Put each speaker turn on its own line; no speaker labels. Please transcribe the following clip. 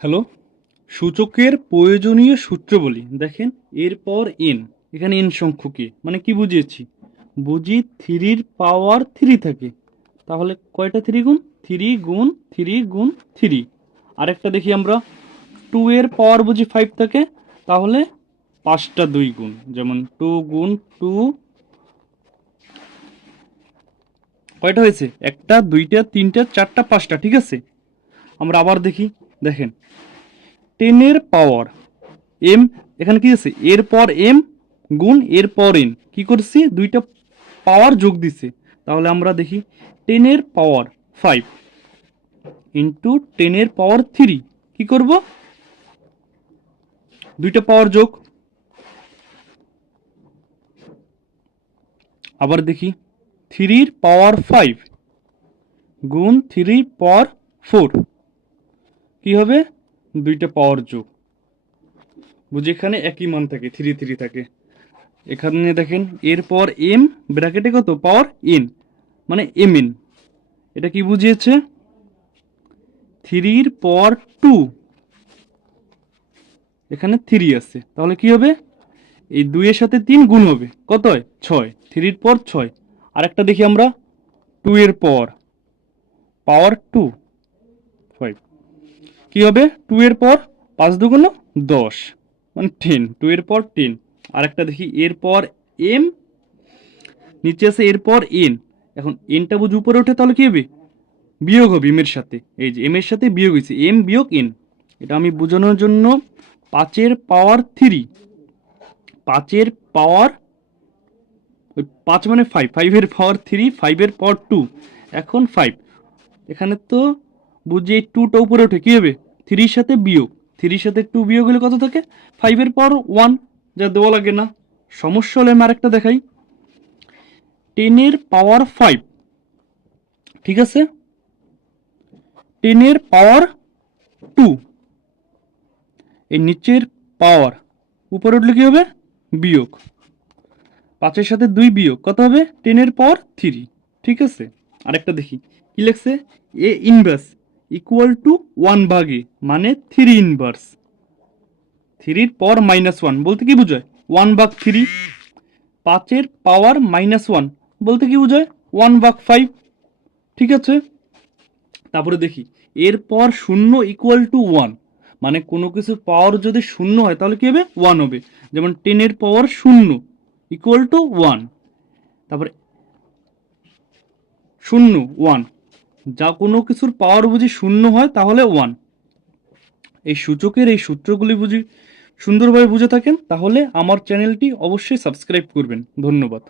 Hello, সূচকের প্রয়োজনীয় সূত্র বলি। দেখেন এরপর এন এখানে এন সংখ্যকে মানে কি বুঝিয়েছি? বুঝি থ্রির পাওয়ার থ্রি থাকে। তাহলে কয়টা থ্রি গুণ? থ্রি গুণ থ্রি গুণ, থ্রি। আরেকটা দেখি আমরা। টু এর পাওয়ার বুঝি ফাইভ থাকে, তাহলে পাঁচটা দুই গুণ। যেমন টু গুণ টু, কয়টা হয়েছে? একটা, দুইটা, তিনটা, চারটা, পাঁচটা, ঠিক আছে? আমরা আবার দেখি। দেখেন টেনের পাওয়ার এম এখানে কি আছে? এর পর এম গুণ এর পর এন কি করছি? দুইটা পাওয়ার যোগ দিছে। তাহলে আমরা দেখি টেনের পাওয়ার ফাইভ ইন্টু টেনের পাওয়ার থ্রি কি করব? দুইটা পাওয়ার যোগ। আবার দেখি থ্রির পাওয়ার ফাইভ গুণ থ্রি পাওয়ার ফোর কি হবে? দুইটা পাওয়ার যোগ। বুঝি এখানে একই মান থাকে থ্রি থ্রি থাকে। এখানে দেখেন এরপর এম ব্র্যাকেটে কত? পাওয়ার এন মানে এম এন এটা কি বুঝিয়েছে? থ্রির পর টু এখানে থ্রি আছে। তাহলে কি হবে? এই দুইয়ের সাথে তিন গুণ হবে। কত হয়? ছয়। থ্রির পর ছয়। আরেকটা দেখি আমরা। টু এর পর পাওয়ার টু ফাইভ কি হবে? টু এর পর পাঁচ দুগুণ দশ। মানে টেন টু এর পর টেন আরেকটা দেখি, এর পর এম নিচে আছে এর পর এন এখন এনটা বুঝি উপরে ওঠে তাহলে কি হবে? বিয়োগ হবে এম এর সাথে। এই যে এম এর সাথে বিয়োগ হয়েছে। এম বিয়োগ এন এটা আমি বোঝানোর জন্য পাঁচের পাওয়ার থ্রি পাঁচের পাওয়ার, ওই পাঁচ মানে ফাইভ ফাইভের পাওয়ার থ্রি ফাইভের পাওয়ার টু এখন ফাইভ এখানে তো বুঝি এই টুটা উপরে ওঠে, কী হবে? থ্রির সাথে বিয়োগ। থ্রির সাথে টু বিয়োগ হলে কত থাকে? ফাইভের পাওয়ার ওয়ান যা দেওয়া লাগে না। সমস্যা হলে আমি আরেকটা দেখাই। টেনের পাওয়ার ফাইভ ঠিক আছে? টেনের পাওয়ার টু এই নিচের পাওয়ার উপরে উঠলে কী হবে? বিয়োগ। পাঁচের সাথে দুই বিয়োগ, কত হবে? টেনের পাওয়ার থ্রি ঠিক আছে? আরেকটা দেখি। কি লেখছে? A inverse equal to one ভাগে মানে থ্রি ইনভার্স থ্রির পাওয়ার মাইনাস ওয়ান বলতে কি বোঝায়? ওয়ান ভাগ থ্রি পাঁচের পাওয়ার মাইনাস ওয়ান বলতে কি বোঝায়? ওয়ান ভাগ ফাইভ ঠিক আছে? তারপরে দেখি এরপর শূন্য ইকুয়াল টু ওয়ান মানে কোনো কিছুর পাওয়ার যদি শূন্য হয়, তাহলে কি হবে? ওয়ান হবে। যেমন টেনের পাওয়ার শূন্য ইকুয়াল টু ওয়ান তারপরে শূন্য ওয়ান যা কোনো কিছুর পাওয়ার বুঝি শূন্য হয়, তাহলে ওয়ান এই সূচকের এই সূত্রগুলি বুঝি সুন্দরভাবে বুঝে থাকেন, তাহলে আমার চ্যানেলটি অবশ্যই সাবস্ক্রাইব করবেন। ধন্যবাদ।